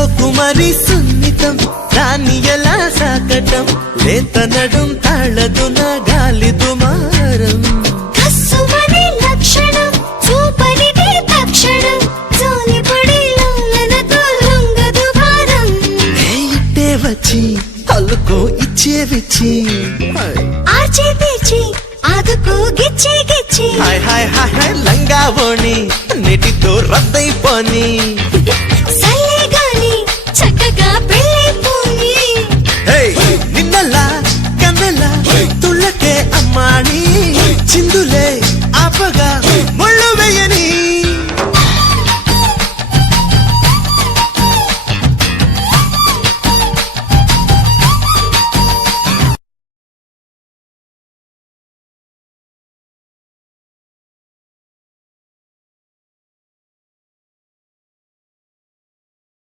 సోకు మరి సున్నితం దాన్ని ఎలా సాకటం లేత నడుం తాళదు నా గాలి దుమారం కస్సుమనే లక్షణం చూపనిదే తక్షణం జోలిపడి లోలనతో లొంగదు భారం ఇట్టే వచ్చి అల్లుకో ఇచ్చే విచ్చి ఆర్చి తీర్చి ఆదుకో గిచ్చి గిచ్చి హాయ్ హాయ్ హాయ్ హాయ్ లంగా ఓణి నెటితో రద్దయిపోని